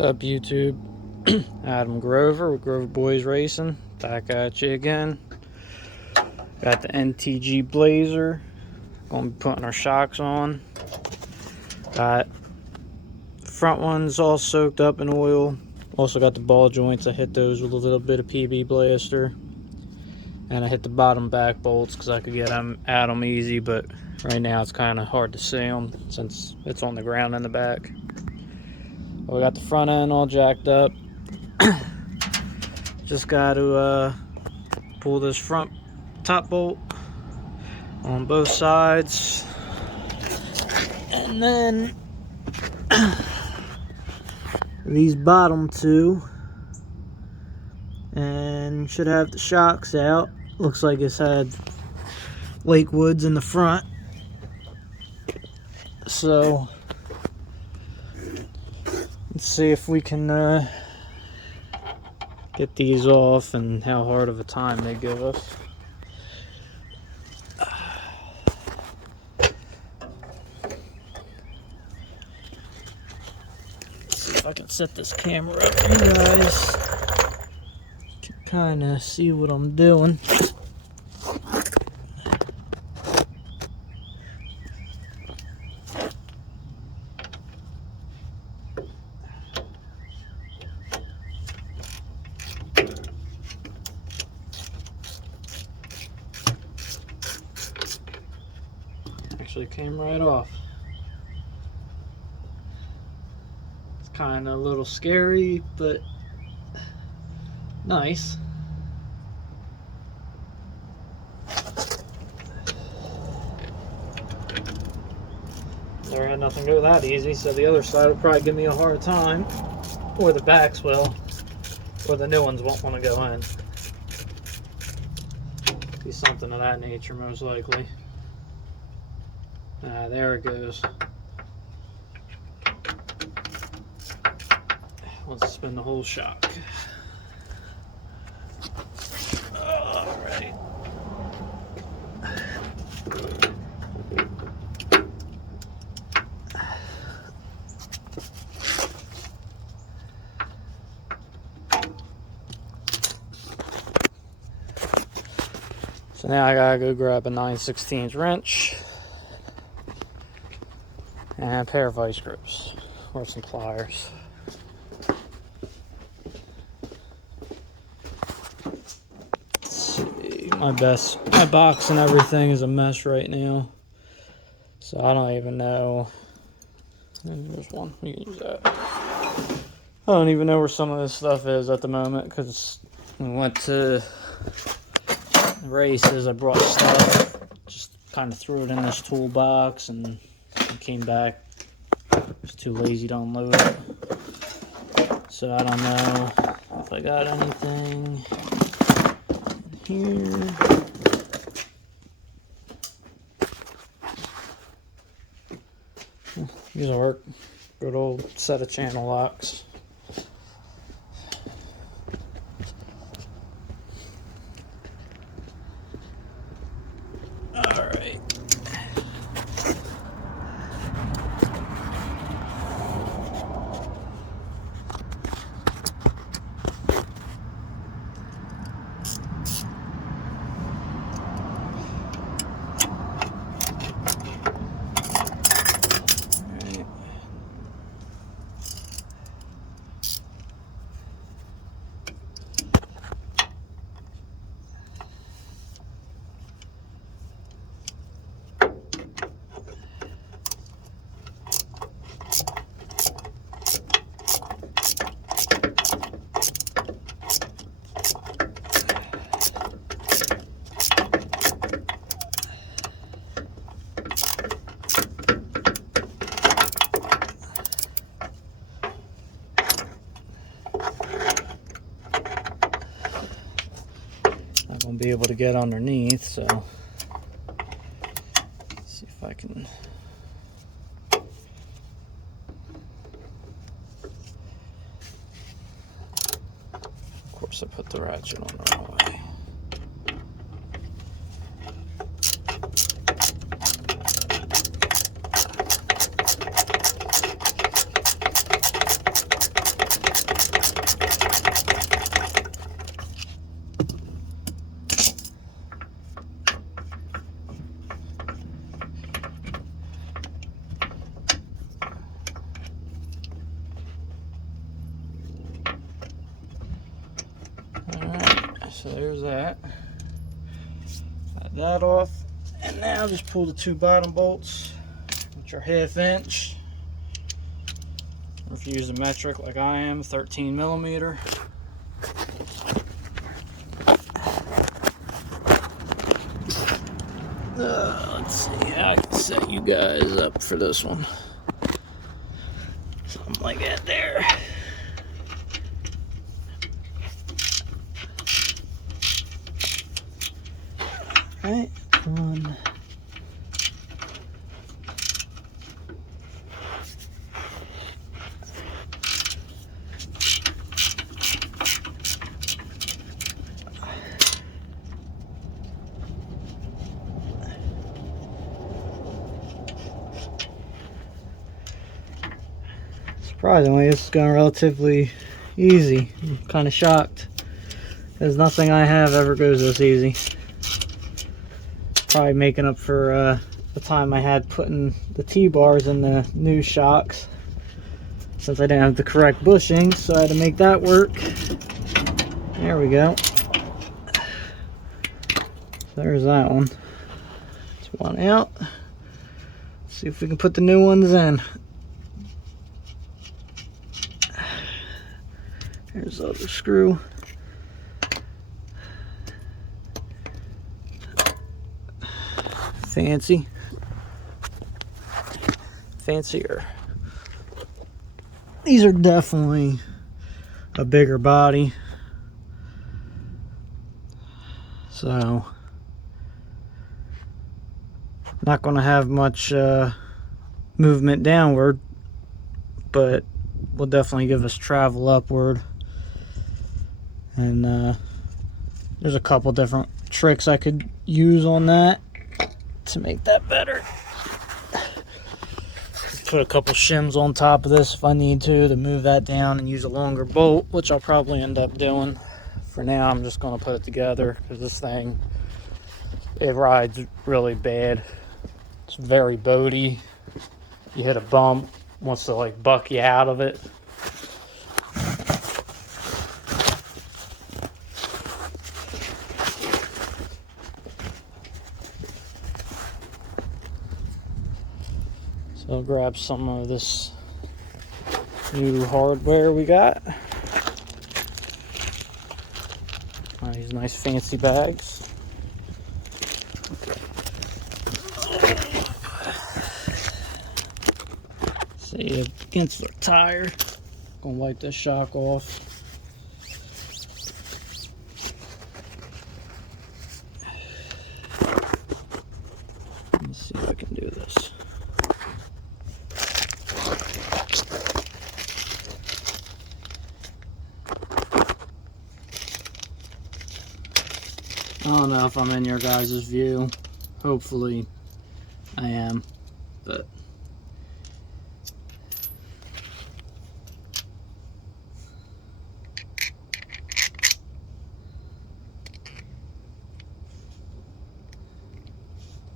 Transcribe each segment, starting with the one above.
up, YouTube? Adam Grover with Grover Boys Racing, back at you again. Got the NtG Blazer. Gonna be putting our shocks on. Got front ones all soaked up in oil. Also got the ball joints. I hit those with a little bit of PB Blaster. And I hit the bottom back bolts because I could get them at them easy, but right now it's kind of hard to see them since it's on the ground in the back. We got the front end all jacked up. Just got to pull this front top bolt on both sides, and then these bottom two, and should have the shocks out. Looks like it's had Lakewoods in the front, so let's see if we can get these off and how hard of a time they give us. Let's see if I can set this camera up so you guys can kind of see what I'm doing. Actually came right off. It's kind of a little scary, but nice. Never had nothing go that easy, so the other side will probably give me a hard time, or the backs will, or the new ones won't want to go in. Be something of that nature, most likely. There it goes. Let's spin the whole shock. Alright. So now I gotta go grab a 9/16 wrench and a pair of vice grips or some pliers. Let's see, my box and everything is a mess right now, so I don't even know. There's one, you can use that. I don't even know where some of this stuff is at the moment because we went to races. I brought stuff, just kind of threw it in this toolbox and came back. Was too lazy to unload it, so I don't know if I got anything in here. These will work. Good old set of channel locks. Alright. Not gonna be able to get underneath, so let's see if I can. Of course, I put the ratchet on the wrong way. So there's that. Got that off. And now just pull the two bottom bolts, which are 1/2 inch. Or if you use a metric like I am, 13 millimeter. Let's see how I can set you guys up for this one. Something like that there. Right, one. Surprisingly, this is going relatively easy. I'm kind of shocked, because nothing I have ever goes this easy. Probably making up for the time I had putting the T-bars in the new shocks, since I didn't have the correct bushing, so I had to make that work. There we go. There's that one. That's one out. Let's see if we can put the new ones in. Here's the other screw. Fancier. These are definitely a bigger body, so not going to have much movement downward, but will definitely give us travel upward. And there's a couple different tricks I could use on that to make that better. Put a couple shims on top of this if I need to move that down and use a longer bolt, which I'll probably end up doing. For now, I'm just going to put it together, because this thing, it rides really bad. It's very boaty. You hit a bump, wants to like buck you out of it. So I'll grab some of this new hardware we got. These nice fancy bags. See, against the tire. Gonna wipe this shock off. Let's see if I can do this. I don't know if I'm in your guys' view. Hopefully I am, but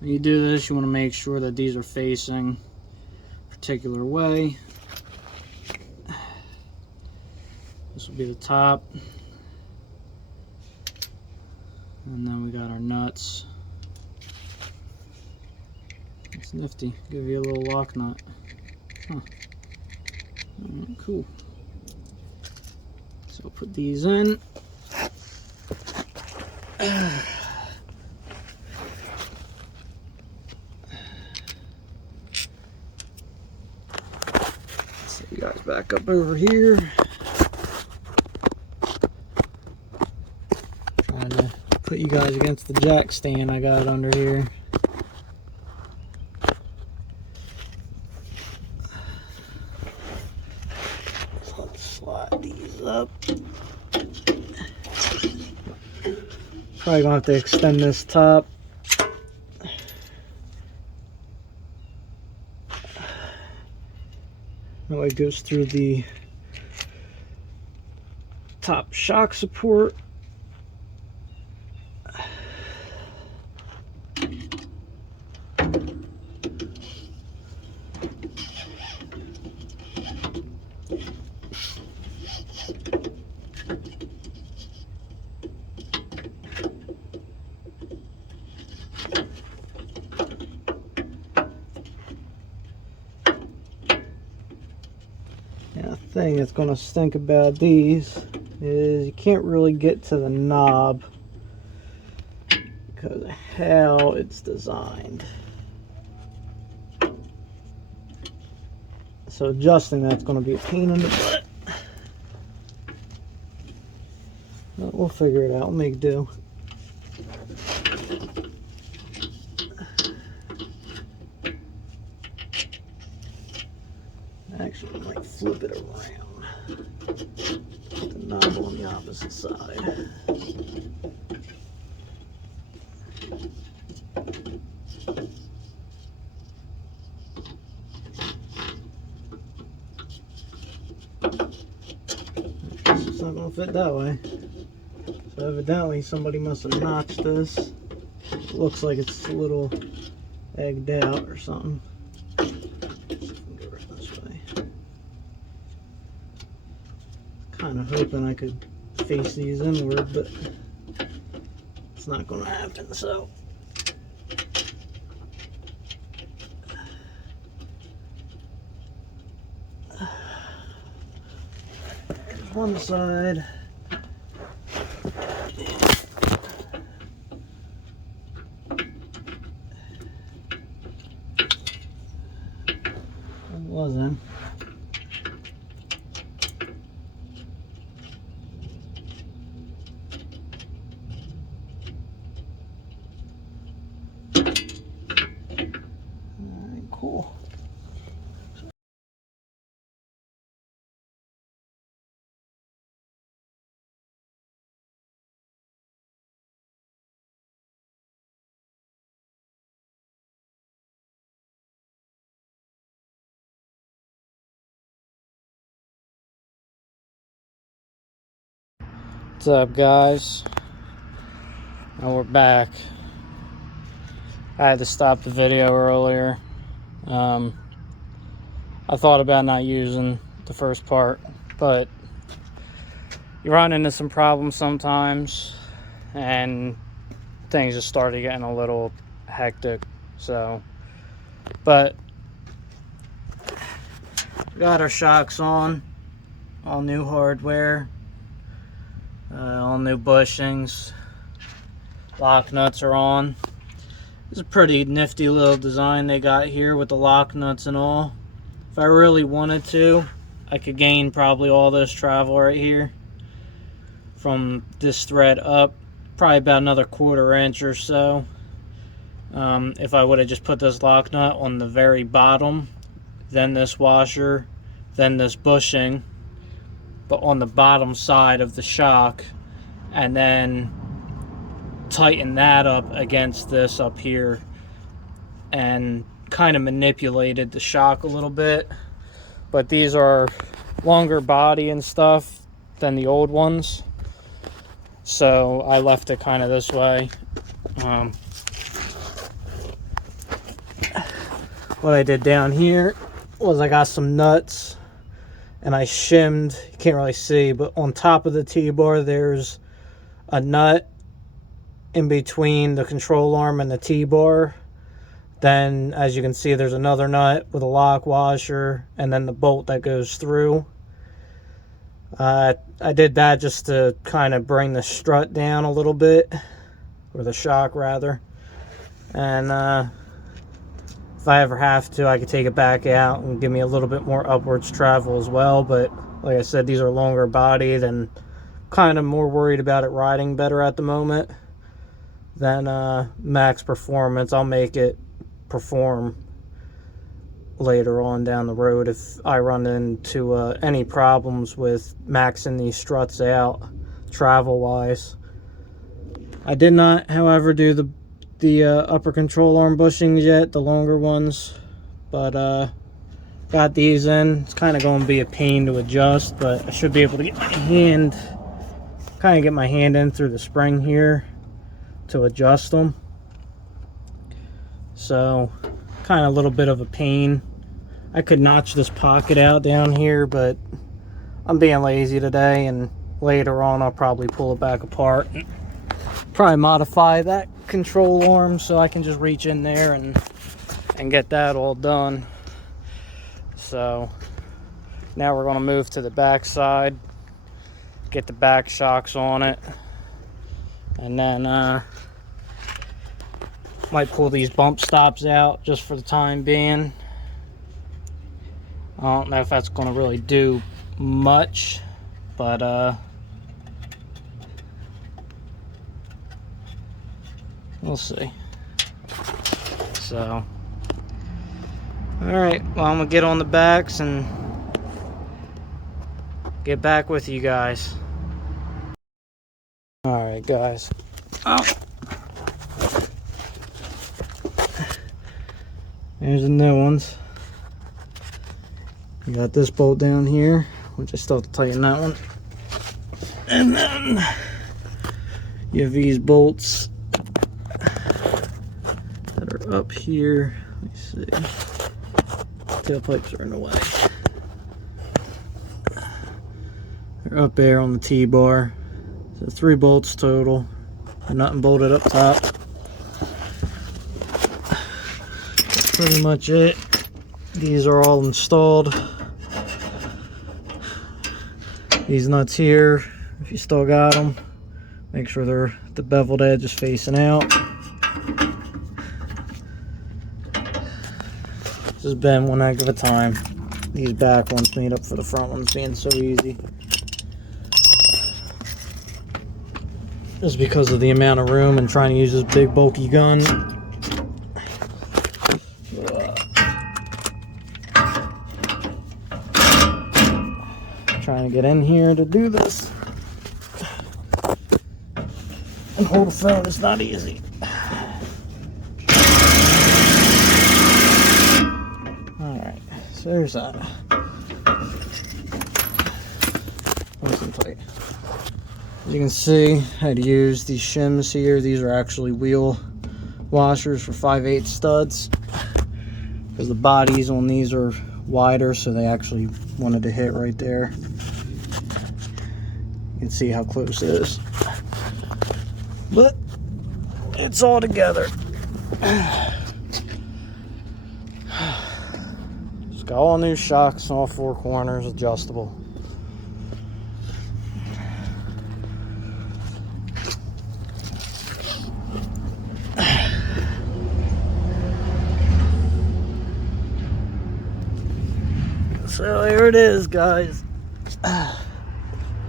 when you do this, you want to make sure that these are facing a particular way. This will be the top. And then we got our nuts. It's nifty. Give you a little lock nut. Huh. Cool. So put these in. Set you guys back up over here. Trying to put you guys against the jack stand I got under here. Let's slide these up. Probably gonna have to extend this top. That way it goes through the top shock support. thing that's going to stink about these is you can't really get to the knob because of how it's designed. So adjusting that's going to be a pain in the butt. But we'll figure it out. We'll make do. Actually, I might flip it around. Put the knob on the opposite side. It's not going to fit that way. So evidently somebody must have notched this. It looks like it's a little egged out or something. Go right this way. Kind of hoping I could face these inward, but it's not going to happen. So there's one side. It wasn't. Alright, cool. What's up, guys? Now we're back. I had to stop the video earlier. I thought about not using the first part, but you run into some problems sometimes and things just started getting a little hectic. So, but we got our shocks on, all new hardware, all new bushings, lock nuts are on. It's a pretty nifty little design they got here with the lock nuts and all. If I really wanted to, I could gain probably all this travel right here from this thread up, probably about another 1/4 inch or so. If I would have just put this lock nut on the very bottom, then this washer, then this bushing, but on the bottom side of the shock, and then tighten that up against this up here and kind of manipulated the shock a little bit. But these are longer body and stuff than the old ones, so I left it kind of this way. What I did down here was I got some nuts and I shimmed, you can't really see, but on top of the T-bar there's a nut in between the control arm and the T-bar. Then, as you can see, there's another nut with a lock washer, and then the bolt that goes through. I did that just to kind of bring the strut down a little bit, or the shock rather. And if I ever have to, I could take it back out and give me a little bit more upwards travel as well. But like I said, these are longer bodied, and kind of more worried about it riding better at the moment than max performance. I'll make it perform later on down the road if I run into any problems with maxing these struts out travel wise. I did not, however, do the upper control arm bushings yet, the longer ones, but got these in. It's kind of going to be a pain to adjust, but I should be able to get my hand in through the spring here to adjust them. So kind of a little bit of a pain. I could notch this pocket out down here, but I'm being lazy today, and later on I'll probably pull it back apart and probably modify that control arm so I can just reach in there and get that all done. So Now we're going to move to the back side, get the back shocks on it, and then might pull these bump stops out just for the time being. I don't know if that's going to really do much, but we'll see. So, alright, well, I'm going to get on the backs and get back with you guys. Alright, guys. Oh. Here's the new ones. You got this bolt down here, which I still have to tighten that one. And then you have these bolts that are up here. Let me see. Tailpipes are in the way. They're up there on the T-bar. So 3 bolts total. They're nothing bolted up top. That's pretty much it. These are all installed. These nuts here, if you still got them, make sure they're the beveled edge is facing out. Just bend one egg at a time. These back ones made up for the front ones being so easy. Just because of the amount of room and trying to use this big bulky gun. Trying to get in here to do this and hold a phone is not easy. Alright, so there's that. Nice and tight. As you can see, I had to use these shims here. These are actually wheel washers for 5/8 studs because the bodies on these are wider, so they actually wanted to hit right there. You can see how close it is, but it's all together. It's got all new shocks on all 4 corners, adjustable. So there it is, guys.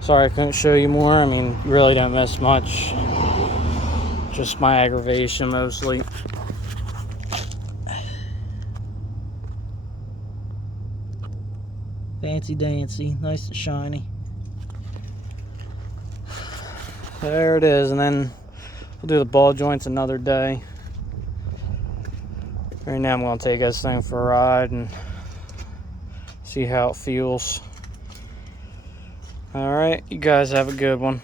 Sorry I couldn't show you more. I mean, you really don't miss much. Just my aggravation mostly. Fancy dancy, nice and shiny. There it is, and then we'll do the ball joints another day. Right now I'm going to take this thing for a ride and see how it feels. Alright, you guys have a good one.